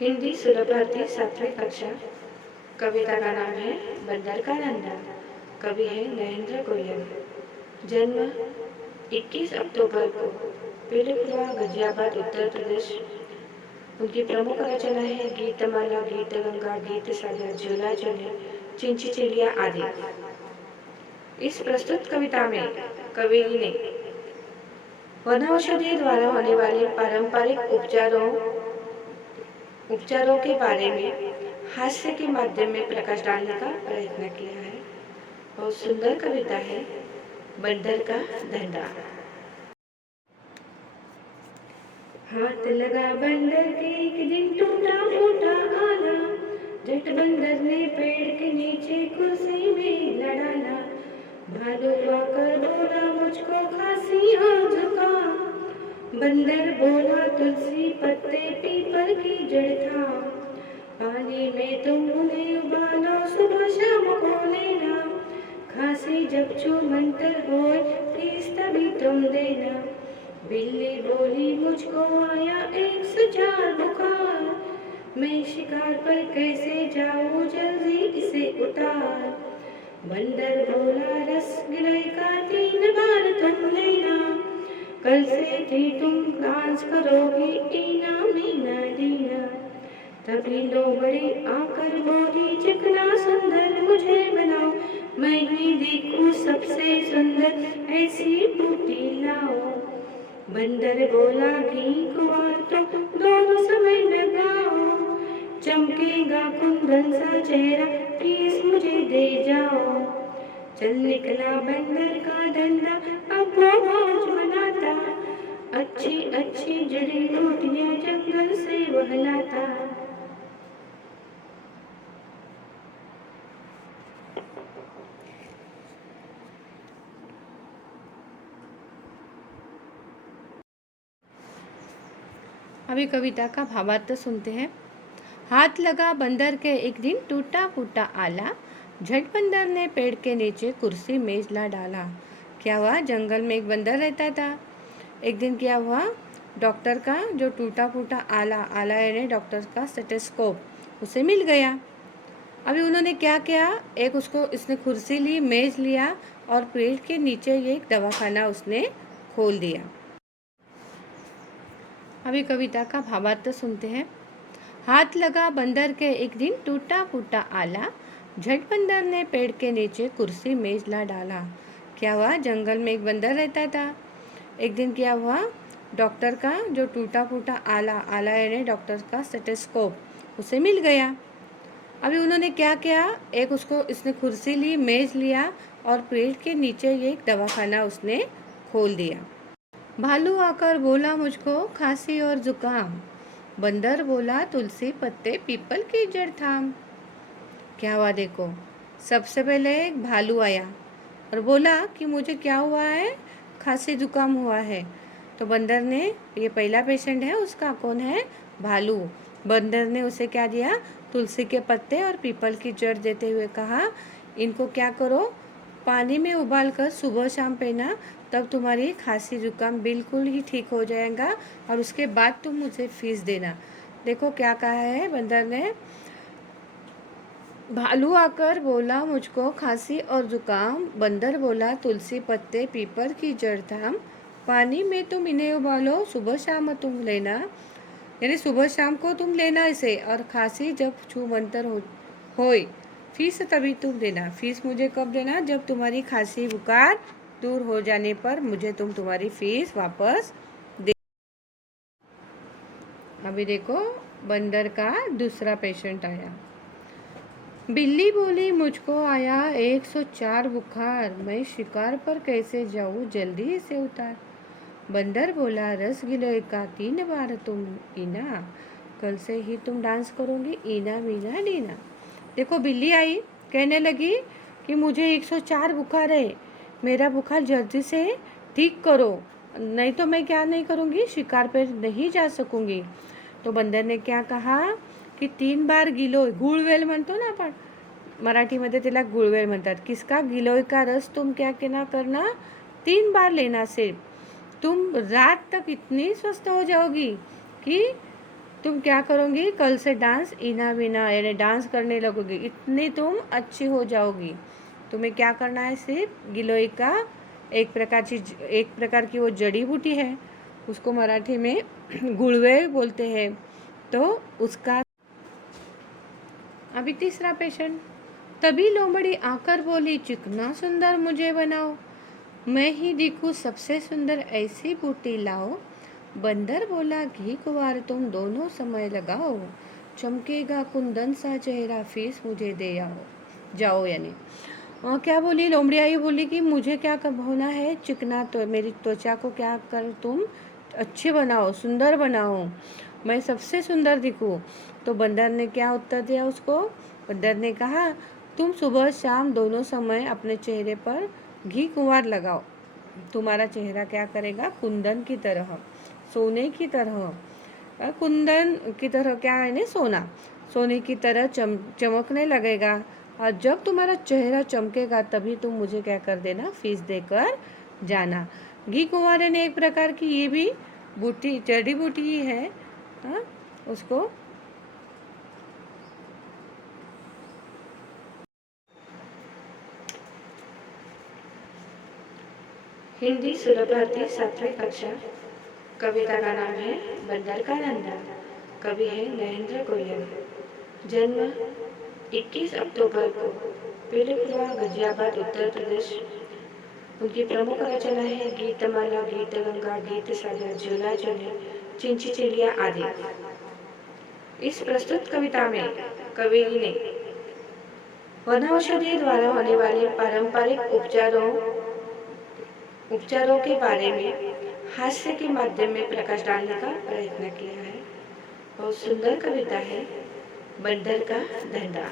हिंदी सुलभार्थी 7वीं कक्षा। कविता का नाम है बंदर का धंधा। कवि है नरेंद्र गोयल। जन्म 21 अक्टूबर को पीलपुरा गाजियाबाद उत्तर प्रदेश। उनकी प्रमुख रचना है गीतमाला, गीत गंगा, गीत सागर, झूला झूले, चिंची चिड़िया आदि। इस प्रस्तुत कविता में कवि ने वनौषधि द्वारा होने वाले पारंपरिक उपचारों के बारे में हास्य के माध्यम में प्रकाश डालने का प्रयत्न किया है। बहुत सुंदर कविता है बंदर का धंधा। हाथ लगा बंदर के एक दिन टूटा फूटा आला, झट बंदर ने पेड़ के नीचे कुर्सी में लड़ाला। भालू आकर बोला मुझको खांसी और जुकाम, बंदर बोला तुलसी पत्ते पीपल की जड़ था। पानी में तुम उन्हें उबालो सुबह शाम को लेना, खांसी जब छूमंतर होए फीस तभी तुम देना। बिल्ली बोली मुझको आया 104 बुखार, मैं शिकार पर कैसे जाऊं जल्दी इसे उतार। बंदर बोला रसगुल्ले का 3 बार तुम लेना, कल से भी तुम डांस करोगी ईना मीना डीना। तभी लोमड़ी आकर बोली चिकना सुंदर मुझे बनाओ, मैं ही देखूं सबसे सुंदर ऐसी बूटी लाओ। बंदर बोला घी कुंवर तो दोनों समय लगाओ, चमकेगा कुंदन सा चेहरा प्लीज मुझे दे जाओ। चल निकला बंदर का धंधा अब वो मौज मनाता, अच्छी अच्छी जड़ी बूटियां जंगल से वह लाता। अभी कविता का भावार्थ सुनते हैं। हाथ लगा बंदर के एक दिन टूटा फूटा आला, झट बंदर ने पेड़ के नीचे कुर्सी मेज ला डाला। क्या हुआ, जंगल में एक बंदर रहता था। एक दिन क्या हुआ, डॉक्टर का जो टूटा फूटा आला यानी डॉक्टर का स्टेथोस्कोप उसे मिल गया। अभी उन्होंने क्या किया, एक उसको इसने कुर्सी ली, मेज लिया और पेड़ के नीचे ये एक दवाखाना उसने खोल दिया। अभी कविता का भावार्थ सुनते हैं। हाथ लगा बंदर के एक दिन टूटा फूटा आला, झट बंदर ने पेड़ के नीचे कुर्सी मेज ला डाला। क्या हुआ, जंगल में एक बंदर रहता था। एक दिन क्या हुआ, डॉक्टर का जो टूटा फूटा आला यानी डॉक्टर का स्टेथोस्कोप उसे मिल गया। अभी उन्होंने क्या किया, एक उसको इसने कुर्सी ली, मेज लिया और पेड़ के नीचे ये एक दवाखाना उसने खोल दिया। भालू आकर बोला मुझको खांसी और जुकाम, बंदर बोला तुलसी पत्ते पीपल की जड़ थाम। क्या हुआ देखो, सबसे पहले एक भालू आया और बोला कि मुझे क्या हुआ है, खांसी जुकाम हुआ है। तो बंदर ने, ये पहला पेशेंट है उसका, कौन है, भालू। बंदर ने उसे क्या दिया, तुलसी के पत्ते और पीपल की जड़ देते हुए कहा इनको क्या करो, पानी में उबाल कर सुबह शाम पीना, तब तुम्हारी खांसी जुकाम बिल्कुल ही ठीक हो जाएगा और उसके बाद तुम मुझे फीस देना। देखो क्या कहा है बंदर ने। भालू आकर बोला मुझको खांसी और जुकाम, बंदर बोला तुलसी पत्ते पीपल की जड़ थाम, पानी में तुम इन्हें उबालो सुबह शाम तुम लेना, यानी सुबह शाम को तुम लेना इसे, और खांसी जब छूमंतर होए फीस तभी तुम देना। फीस मुझे कब देना, जब तुम्हारी खांसी बुखार दूर हो जाने पर मुझे तुम तुम्हारी फीस वापस दे। अभी देखो बंदर का दूसरा पेशेंट आया। बिल्ली बोली मुझको आया 104 बुखार, मैं शिकार पर कैसे जाऊँ जल्दी से उतार। बंदर बोला रसगुल्ले का 3 बार तुम पीना, कल से ही तुम डांस करोगी ईना मीना डीना। देखो बिल्ली आई, कहने लगी कि मुझे 104 बुखार है, मेरा बुखार जल्दी से ठीक करो, नहीं तो मैं क्या नहीं करूँगी, शिकार पर नहीं जा सकूँगी। तो बंदर ने क्या कहा की 3 बार गिलोय, गुळवेल म्हणतो ना आपण मराठीमध्ये त्याला गुळवेल म्हणतात, किसका, गिलोय का रस तुम क्या कहना करना 3 बार लेना से तुम रात तक इतनी स्वस्थ हो जाओगी कि तुम क्या करोगी? कल से डांस इना बिना यानी डांस करने लगोगी, इतनी तुम अच्छी हो जाओगी। तुम्हें क्या करना है? सिर्फ गिलोय का एक प्रकार की वो जड़ी बूटी है, उसको मराठी में गुड़वे बोलते हैं। तो उसका अभी तीसरा पेशेंट। तभी लोमड़ी आकर बोली, चिकना सुंदर मुझे बनाओ, मैं ही दिखूं सबसे सुंदर, ऐसी बूटी लाओ। बंदर बोला, घी कुंवार तुम दोनों समय लगाओ, चमकेगा कुंदन सा चेहरा, फीस मुझे दे आओ जाओ। यानी क्या बोली लोमड़ी? आई बोली कि मुझे क्या होना है? चिकना, तो मेरी त्वचा को क्या कर तुम अच्छी बनाओ, सुंदर बनाओ, मैं सबसे सुंदर दिखूं। तो बंदर ने क्या उत्तर दिया उसको? बंदर ने कहा, तुम सुबह शाम दोनों समय अपने चेहरे पर घी कुंवार लगाओ, तुम्हारा चेहरा क्या करेगा? कुंदन की तरह, सोने की तरह, कुंदन की तरह क्या है ना, सोने की तरह चमकने लगेगा। और जब तुम्हारा चेहरा चमकेगा तभी तुम मुझे क्या कर देना? फीस देकर जाना। घी कुंवारे ने एक प्रकार की ये भी बूटी, जड़ी बूटी ही है, हाँ, उसको हिंदी सुलभ भारती 7वीं कक्षा। कविता का नाम है बंदर का नंदा। कवि है नरेंद्र गोयल। जन्म 21 अक्टूबर को पीलीपुरा, गाजियाबाद, उत्तर प्रदेश। उनकी प्रमुख रचना है गीतमाला, गीत गंगा, गीत सागर, झूला झूले, चिंची चिड़िया आदि। इस प्रस्तुत कविता में कवि ने वनौषधि द्वारा होने वाले पारंपरिक उपचारों के बारे में हास्य के माध्यम में प्रकाश डालने का प्रयत्न किया है। बहुत सुंदर कविता है बंदर का धंधा।